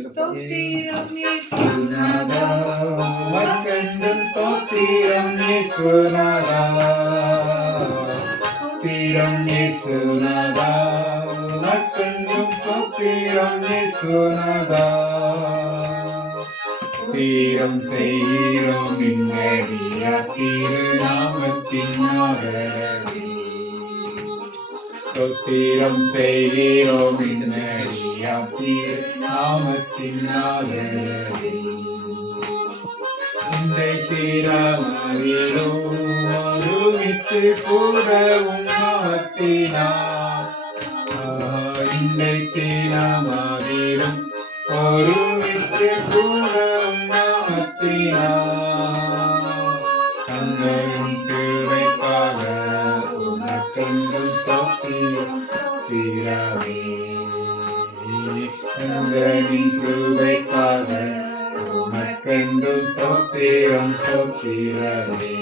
ஸ்தோத்திரம் இயேசுநாதா உமக்கென்றும் ஸ்தோத்திரம் இயேசுநாதா ஸ்தோத்திரம் இயேசுநாதா உமக்கென்றும் ஸ்தோத்திரம் இயேசுநாதா ஸ்தோத்திரம் செய்கிறோம் இன்னடியா திருநாமத்தின் ஆதரவே ஸ்தோத்திரம் செய்கிறோம் இன்னடியா திருநாமத்தின் ஆதரவே இன்றை தீரமறியோம் ஒருமித்து கூடவும் நாமத்தினார் இன்றை தீரமறியோம் ஒருமித்து கூடவும் நாமத்தினார் தந்தையும் கிருபைக்காக உமக்கென்றும் ஸ்தோத்திரம் ஸ்தோத்திரமே தந்தையின் கிருபைக்காக உமக்கென்றும் ஸ்தோத்திரம் ஸ்தோத்திரமே